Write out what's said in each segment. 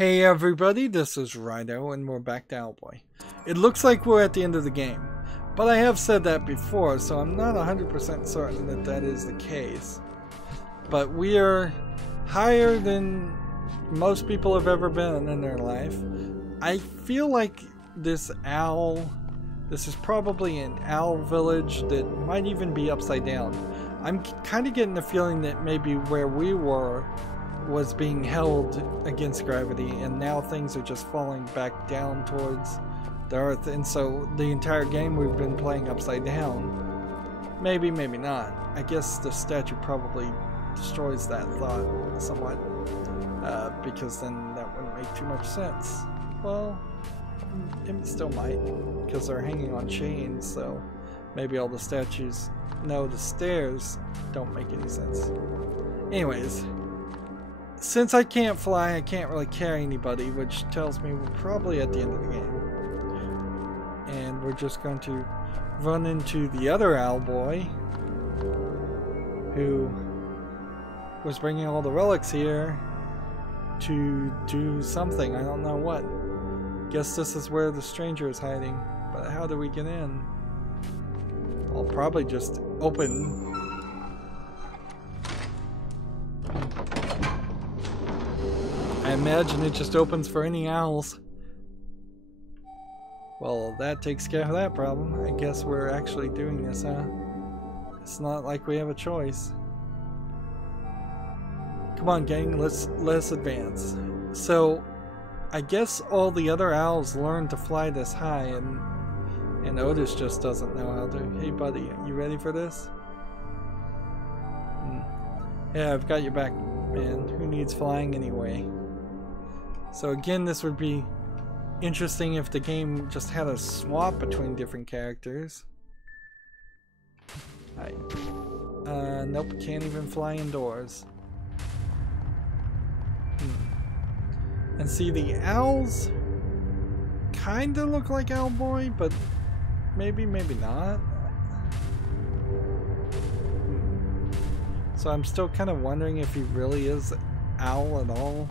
Hey everybody, this is Rydo and we're back to Owlboy. It looks like we're at the end of the game, but I have said that before, so I'm not 100% certain that that is the case. But we are higher than most people have ever been in their life. I feel like this is probably an owl village that might even be upside down. I'm kind of getting the feeling that maybe where we were was being held against gravity and now things are just falling back down towards the earth, and so the entire game we've been playing upside down. Maybe, maybe not. I guess the statue probably destroys that thought somewhat, because then that wouldn't make too much sense. Well, it still might, because they're hanging on chains, so maybe all the statues... No, the stairs don't make any sense. Anyways, since I can't fly, I can't really carry anybody, which tells me we're probably at the end of the game. And we're just going to run into the other Owlboy, who was bringing all the relics here to do something. I don't know what. Guess this is where the stranger is hiding. But how do we get in? I'll probably just open. I imagine it just opens for any owls. Well, that takes care of that problem. I guess we're actually doing this, huh? It's not like we have a choice. Come on, gang, let's advance. So, I guess all the other owls learned to fly this high, and Otus just doesn't know how to. Hey, buddy, you ready for this? Yeah, I've got your back, man. Who needs flying anyway? So again, this would be interesting if the game just had a swap between different characters. Hi. Nope, can't even fly indoors. And see, the owls kinda look like Owlboy, but maybe, maybe not. So I'm still kind of wondering if he really is owl at all.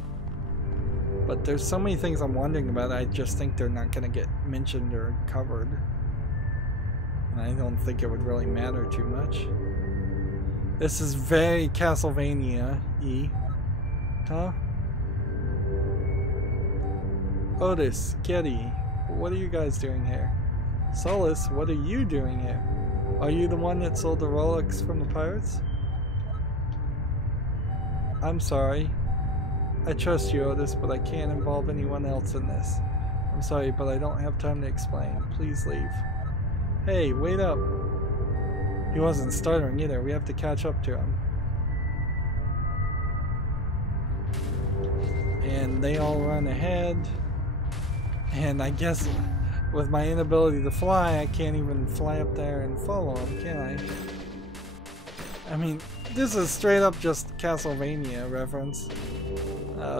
But there's so many things I'm wondering about, I just think they're not going to get mentioned or covered. And I don't think it would really matter too much. This is very Castlevania-y. Huh? Otus, Getty, what are you guys doing here? Solus, what are you doing here? Are you the one that sold the relics from the pirates? I'm sorry. I trust you, Otus, but I can't involve anyone else in this. I'm sorry, but I don't have time to explain. Please leave. Hey, wait up. He wasn't stuttering either. We have to catch up to him. And they all run ahead. And I guess with my inability to fly, I can't even fly up there and follow him, can I? I mean, this is straight up just Castlevania reference.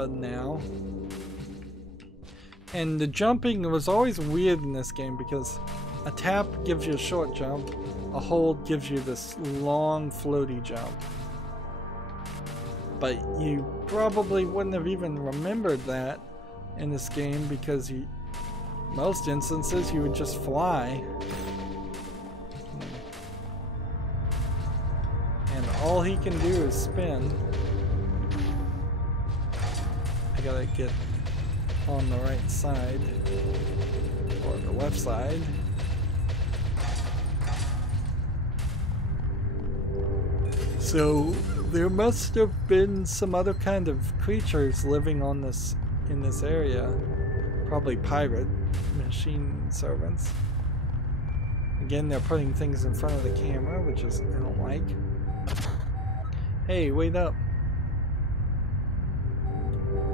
Now. And the jumping was always weird in this game because a tap gives you a short jump, a hold gives you this long floaty jump. But you probably wouldn't have even remembered that in this game because most instances you would just fly. And all he can do is spin. I gotta get on the right side, or the left side. So there must have been some other kind of creatures living on in this area. Probably pirate machine servants. Again, they're putting things in front of the camera, which is I don't like. Hey, wait up.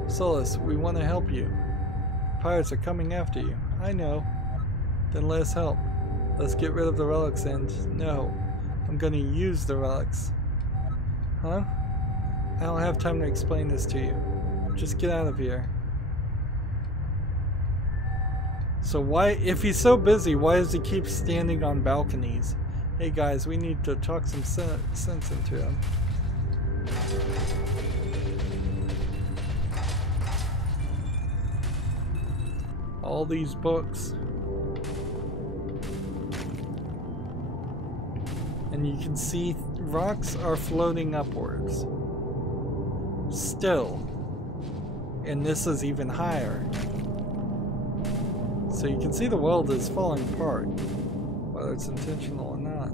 Solus, we want to help you. Pirates are coming after you. I know. Then let's help. Let's get rid of the relics and... No. I'm gonna use the relics. Huh? I don't have time to explain this to you. Just get out of here. So why... If he's so busy, why does he keep standing on balconies? Hey guys, we need to talk some sense into him. All these books. And you can see rocks are floating upwards. Still. And this is even higher. So you can see the world is falling apart, whether it's intentional or not.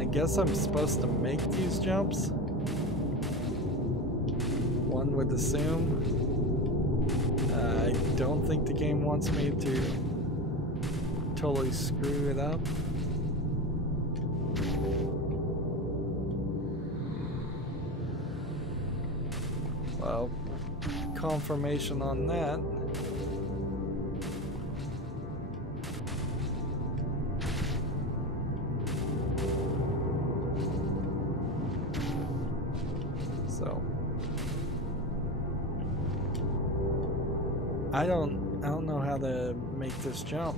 I guess I'm supposed to make these jumps. One would assume. I don't think the game wants me to totally screw it up. Well, confirmation on that. So I don't know how to make this jump.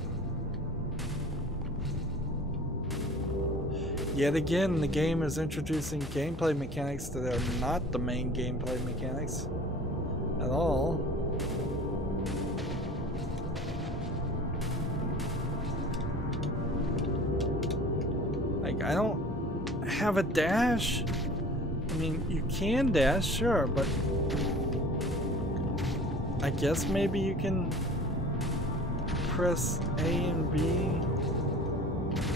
Yet again, the game is introducing gameplay mechanics that are not the main gameplay mechanics at all. Like, I don't have a dash. I mean, you can dash, sure, but I guess maybe you can press A and B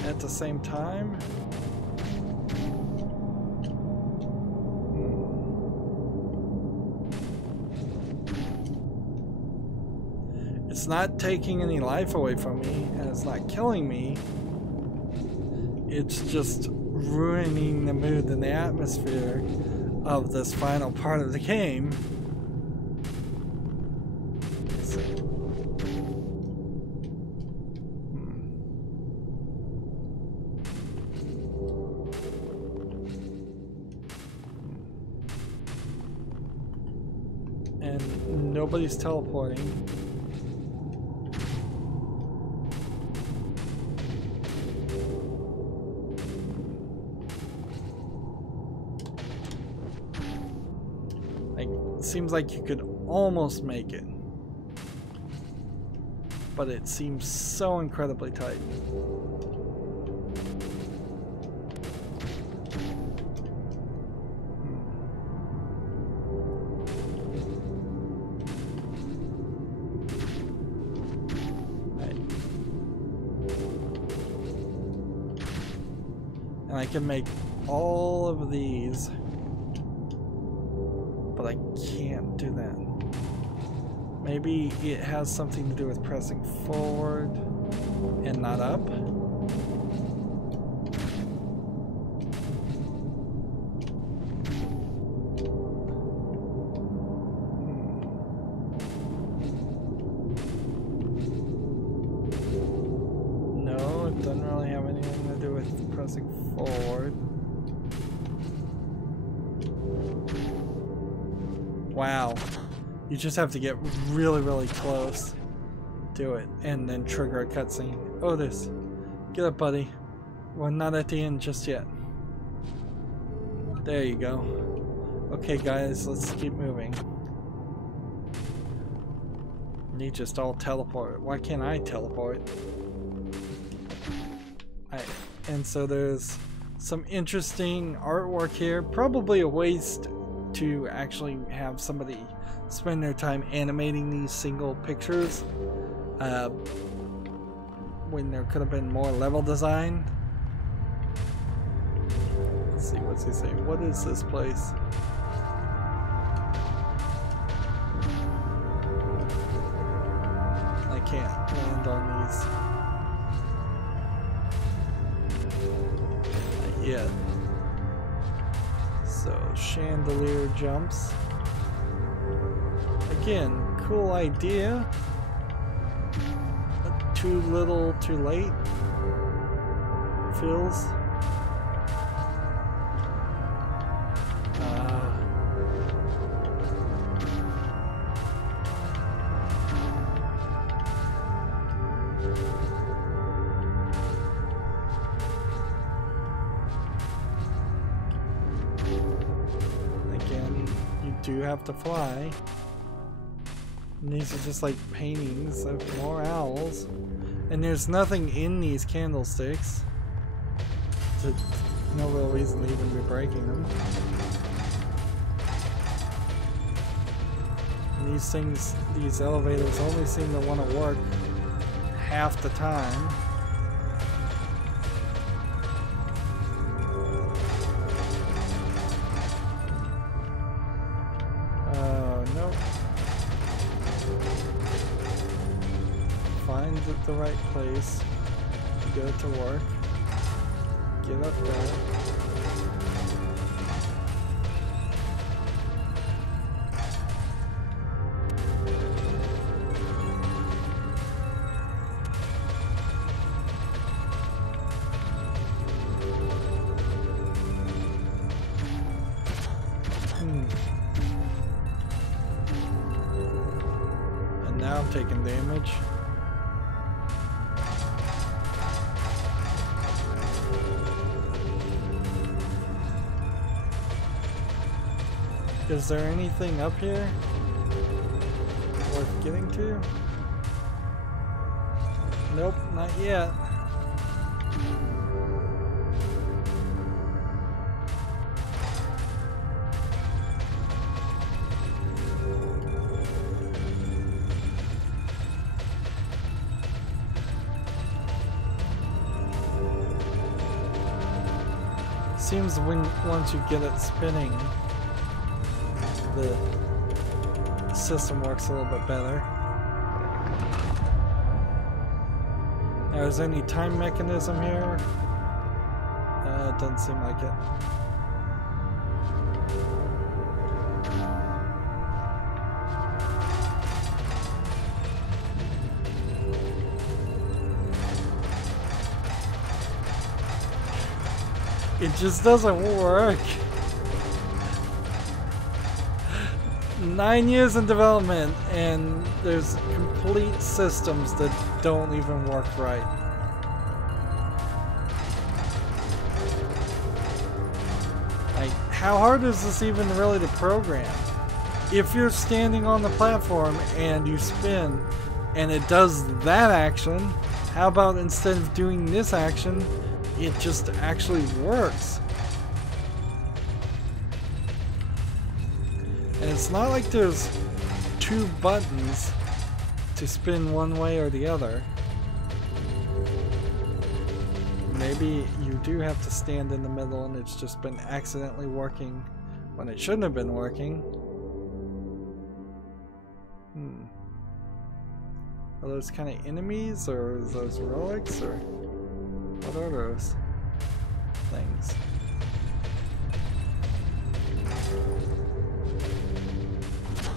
at the same time. It's not taking any life away from me, and it's not killing me. It's just ruining the mood and the atmosphere of this final part of the game. And nobody's teleporting. Seems like you could almost make it, but it seems so incredibly tight. Right. And I can make all of these. But I can't do that. Maybe it has something to do with pressing forward and not up. No, it doesn't really have anything to do with pressing forward. Wow, you just have to get really, really close to it and then trigger a cutscene. Otus, get up, buddy. We're not at the end just yet. There you go. Okay, guys, let's keep moving. You just all teleport. Why can't I teleport? And so there's some interesting artwork here. Probably a waste to actually have somebody spend their time animating these single pictures when there could have been more level design. Let's see, what's he say? What is this place? I can't land on these. Not yet. So, chandelier jumps. Again, cool idea. Too little, too late. Feels. Do have to fly. And these are just like paintings of more owls. And there's nothing in these candlesticks. So no real reason to even be breaking them. And these things, these elevators only seem to want to work half the time. Nope. Find the right place. Get it to work. Get up there. And now I'm taking damage. Is there anything up here worth getting to? Nope, not yet. Seems once you get it spinning, the system works a little bit better. Now, is there any time mechanism here? It doesn't seem like it. It just doesn't work. 9 years in development and there's complete systems that don't even work right. Like, how hard is this even really to program? If you're standing on the platform and you spin and it does that action, how about instead of doing this action, it just actually works? And it's not like there's two buttons to spin one way or the other. Maybe you do have to stand in the middle and it's just been accidentally working when it shouldn't have been working. Are those kind of enemies, or are those relics, or what are those things?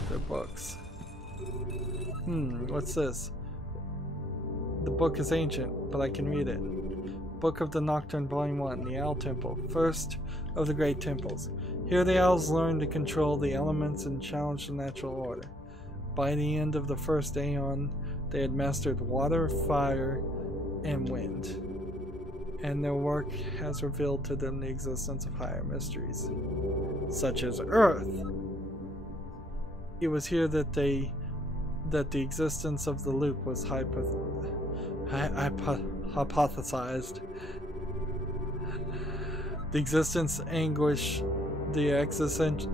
They're books. What's this? The book is ancient, but I can read it. Book of the Nocturne, Volume 1, the Owl Temple, first of the great temples. Here the owls learn to control the elements and challenge the natural order. By the end of the first Aeon, they had mastered water, fire, and wind. And their work has revealed to them the existence of higher mysteries, such as Earth. It was here that the existence of the loop was hypothesized. The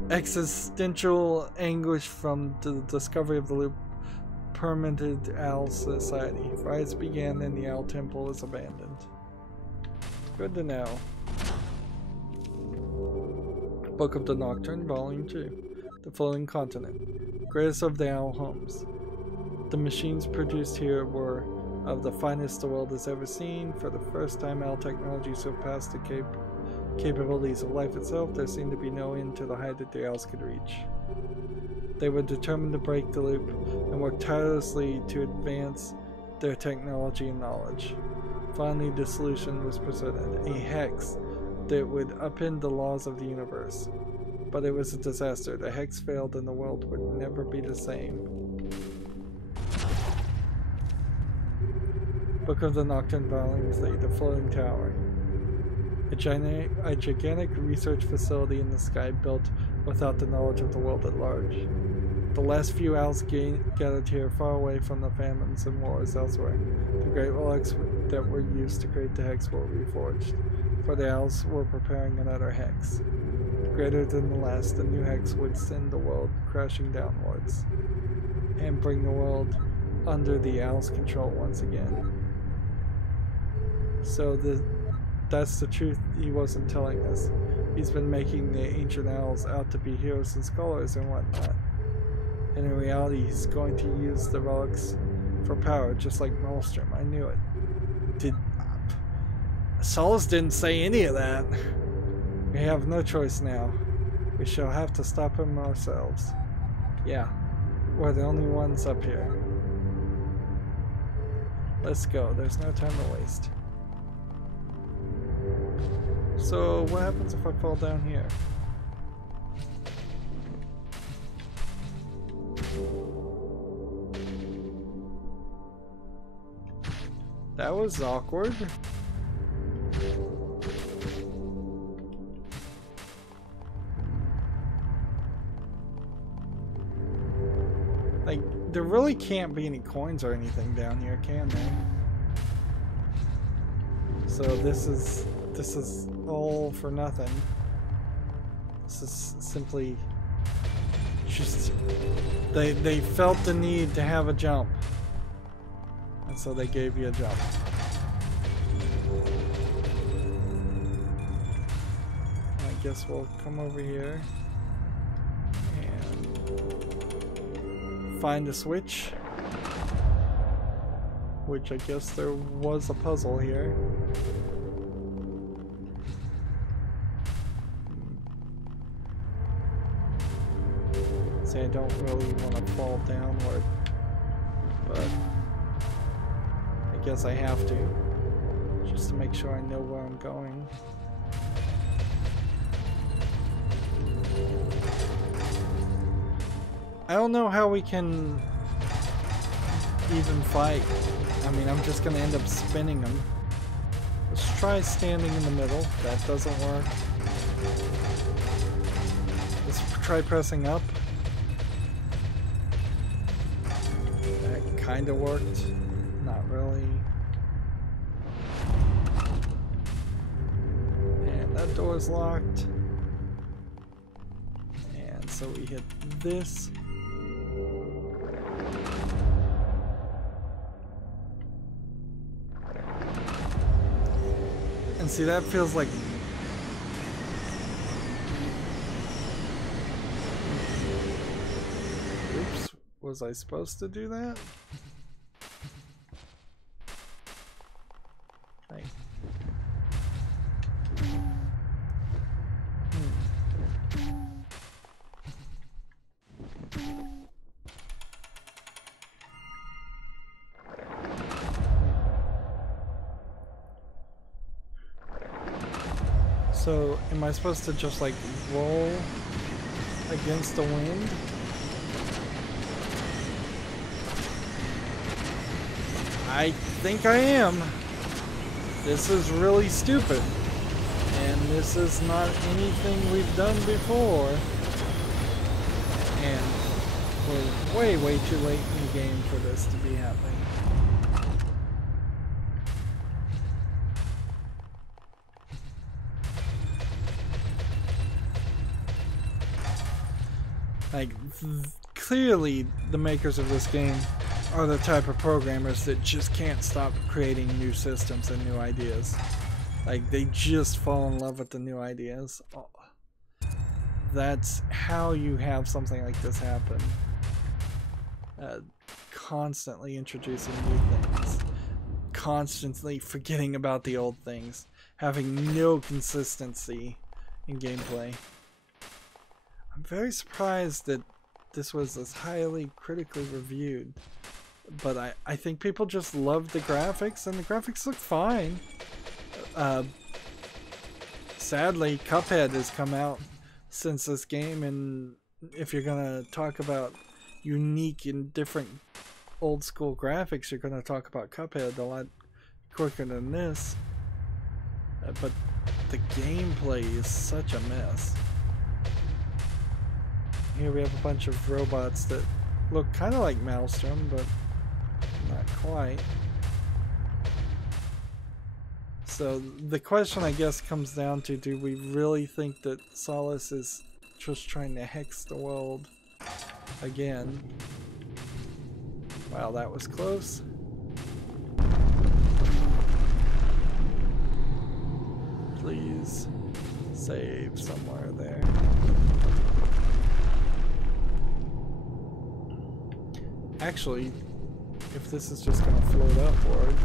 existential anguish from the discovery of the loop permitted owl society. Riots began and the Owl Temple is abandoned. Good to know. Book of the Nocturne, Volume 2. The Floating Continent. Greatest of the owl homes. The machines produced here were of the finest the world has ever seen. For the first time, owl technology surpassed the capabilities of life itself. There seemed to be no end to the height that the owls could reach. They were determined to break the loop and worked tirelessly to advance their technology and knowledge. Finally, the solution was presented, a hex that would upend the laws of the universe. But it was a disaster. The hex failed and the world would never be the same. Book of the Nocturne, Volume 3, The Floating Tower. A gigantic research facility in the sky built without the knowledge of the world at large. The last few owls gathered here, far away from the famines and wars elsewhere. The great relics that were used to create the hex were reforged, for the owls were preparing another hex. Greater than the last, the new hex would send the world crashing downwards, and bring the world under the owl's control once again. So that's the truth he wasn't telling us. He's been making the ancient owls out to be heroes and scholars and whatnot. And in reality, he's going to use the relics for power, just like Maelstrom. I knew it. Solus didn't say any of that. We have no choice now. We shall have to stop him ourselves. Yeah, we're the only ones up here. Let's go. There's no time to waste. So, what happens if I fall down here? That was awkward. Like, there really can't be any coins or anything down here, can there? So this is all for nothing. This is simply just they felt the need to have a jump. And so they gave you a jump. I guess we'll come over here and find a switch. Which I guess there was a puzzle here. See, I don't really want to fall downward, but I guess I have to, just to make sure I know where I'm going. I don't know how we can even fight. I mean, I'm just gonna end up spinning them. Let's try standing in the middle. That doesn't work. Let's try pressing up. That kinda worked. Not really. And that door's locked. And so we hit this. And see, that feels like... Oops, was I supposed to do that? Hey. So, am I supposed to just like roll against the wind? I think I am. This is really stupid. And this is not anything we've done before. And we're way too late in the game for this to be happening. Like, clearly the makers of this game are the type of programmers that just can't stop creating new systems and new ideas. Like, they just fall in love with the new ideas. Oh, that's how you have something like this happen. Constantly introducing new things. Constantly forgetting about the old things. Having no consistency in gameplay. I'm very surprised that this was as highly critically reviewed, but I think people just love the graphics, and the graphics look fine. Sadly, Cuphead has come out since this game, and if you're gonna talk about unique and different old school graphics, you're gonna talk about Cuphead a lot quicker than this. But the gameplay is such a mess. Here we have a bunch of robots that look kind of like Maelstrom, but not quite. So the question, I guess, comes down to, do we really think that Solus is just trying to hex the world again? Wow, that was close. Please save somewhere there. Actually, if this is just going to float upward,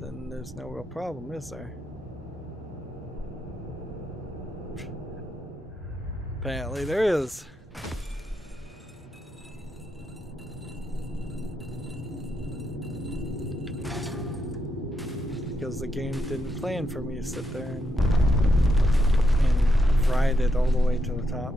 then there's no real problem, is there? Apparently there is. Because the game didn't plan for me to sit there and ride it all the way to the top.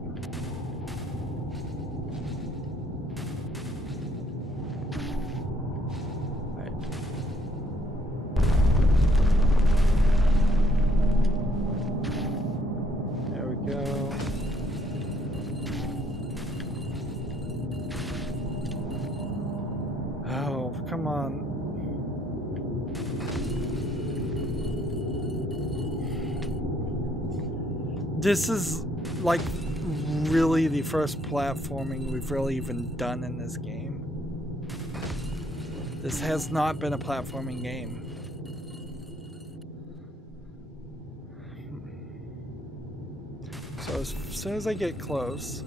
Come on. This is like really the first platforming we've really even done in this game. This has not been a platforming game. So as soon as I get close,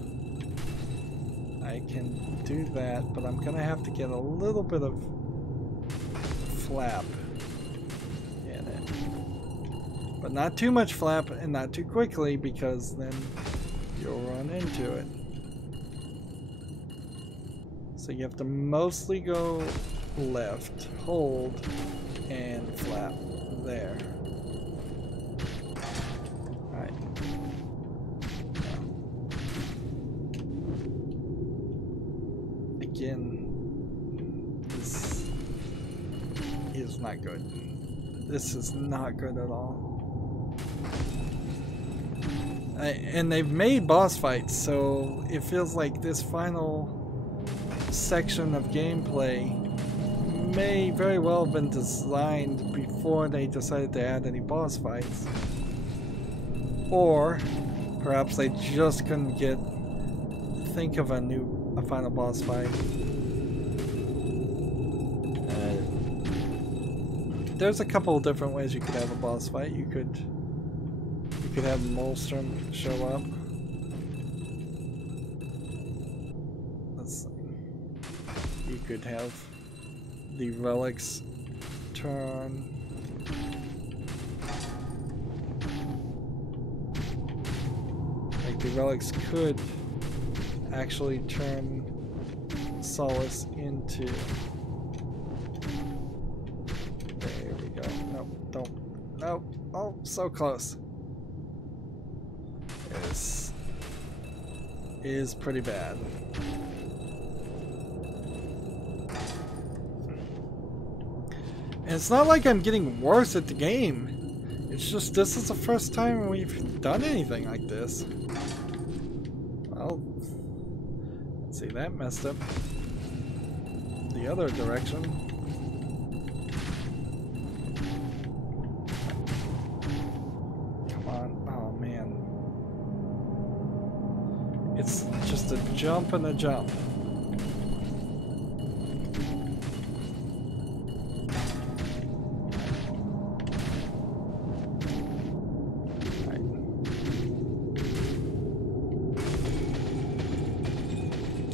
I can do that, but I'm gonna have to get a little bit of flap in it. But not too much flap and not too quickly, because then you'll run into it. So you have to mostly go left, hold, and flap there. Alright. Again, this is not good. This is not good at all. And they've made boss fights, so it feels like this final section of gameplay may very well have been designed before they decided to add any boss fights. Or perhaps they just couldn't think of a final boss fight. There's a couple of different ways you could have a boss fight. You could have Maelstrom show up. Let's see. You could have the relics turn. Like the relics could actually turn Solus into... There we go. Nope, don't. Nope. Oh, so close. This is pretty bad. And it's not like I'm getting worse at the game. It's just this is the first time we've done anything like this. Well, let's see, that messed up the other direction. Come on. Oh, man. It's just a jump and a jump.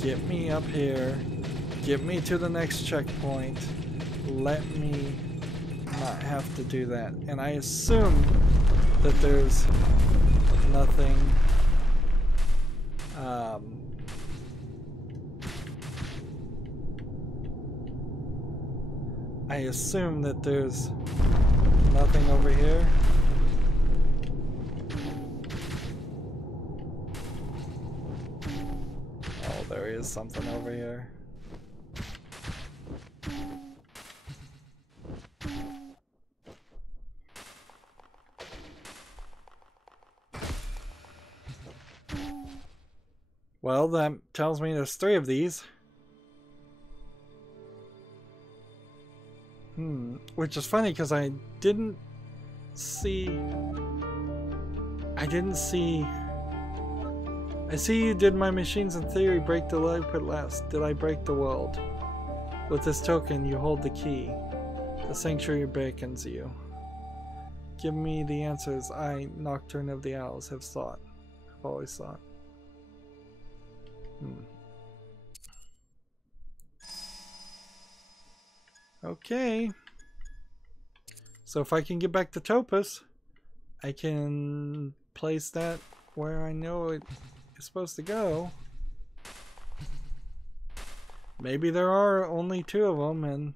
Get me up here. Get me to the next checkpoint. Let me not have to do that. And I assume that there's nothing... I assume that there's nothing over here. Oh, there is something over here. Well, that tells me there's 3 of these. Which is funny because I see I see you did my machines in theory break the loop at last. Did I break the world? With this token, you hold the key. The sanctuary beckons you. Give me the answers I, Nocturne of the Owls, have sought. I've always sought. Okay. So if I can get back to Topus, I can place that where I know it is supposed to go. Maybe there are only 2 of them and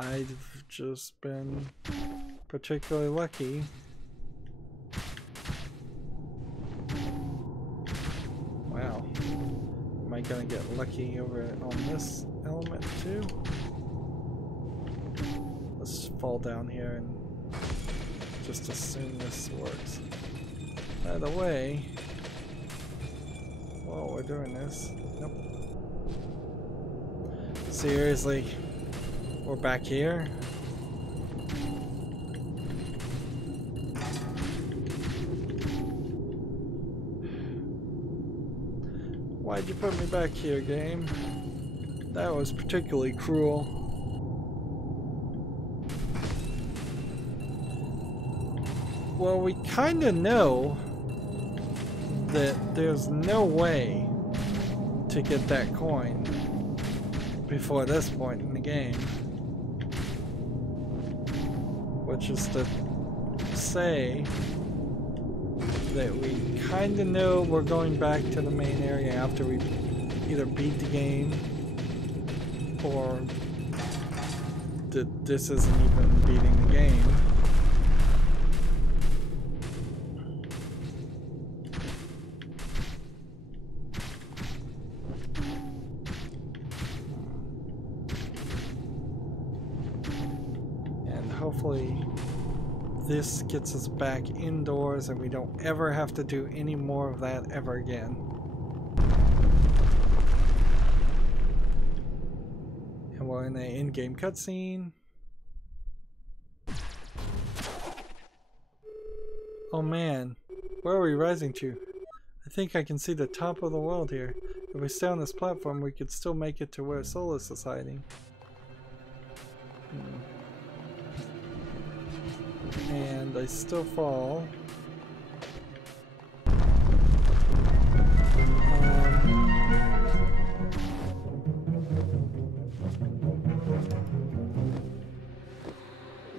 I've just been particularly lucky. Wow. Am I gonna get lucky over on this element too? Let's fall down here and just assume this works. By the way, while we're doing this, nope. Seriously, we're back here? Why'd you put me back here, game? That was particularly cruel. Well, we kinda know that there's no way to get that coin before this point in the game. Which is to say that we kinda know we're going back to the main area after we either beat the game or that this isn't even beating the game. Hopefully this gets us back indoors and we don't ever have to do any more of that ever again. And we're in the in-game cutscene. Oh man, where are we rising to? I think I can see the top of the world here. If we stay on this platform, we could still make it to where Solis is hiding. And I still fall.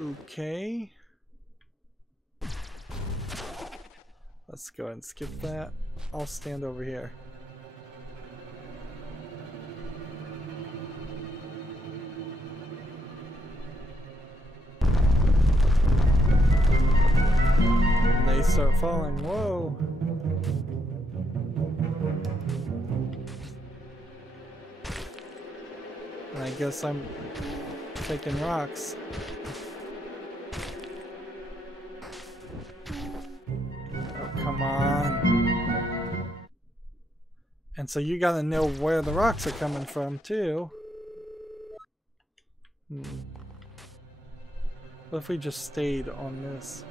Okay. Let's go ahead and skip that. I'll stand over here. They start falling. Whoa. And I guess I'm taking rocks. Oh, come on. And so you gotta know where the rocks are coming from too. What if we just stayed on this?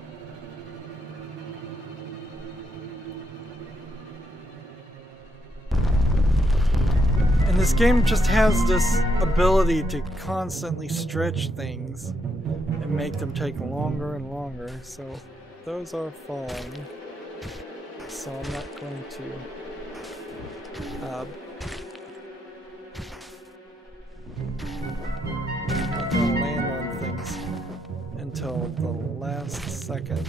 And this game just has this ability to constantly stretch things and make them take longer and longer. So those are falling. So I'm not going to I'm not going to land on things until the last second.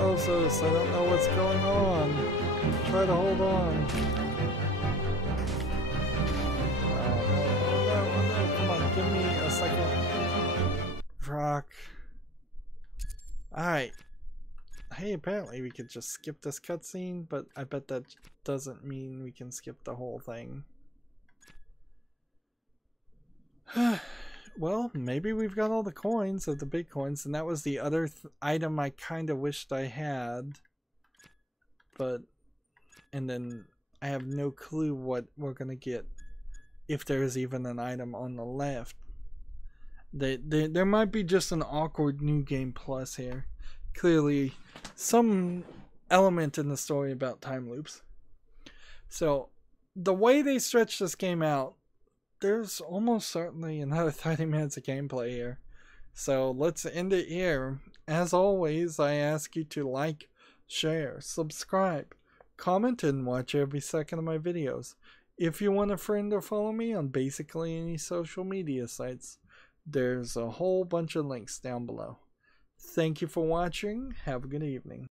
Oh, so I don't know what's going on. Try to hold on. No, come on, give me a second. Rock. Alright. Hey, apparently we could just skip this cutscene, but I bet that doesn't mean we can skip the whole thing. Well, maybe we've got all the coins of the big coins, and that was the other item I kind of wished I had. but and then I have no clue what we're gonna get if there is even an item on the left. There might be just an awkward new game plus here. Clearly, some element in the story about time loops. So, the way they stretch this game out, there's almost certainly another 30 minutes of gameplay here. So, let's end it here. As always, I ask you to like, share, subscribe, comment, and watch every second of my videos. If you want a friend or follow me on basically any social media sites, there's a whole bunch of links down below. Thank you for watching. Have a good evening.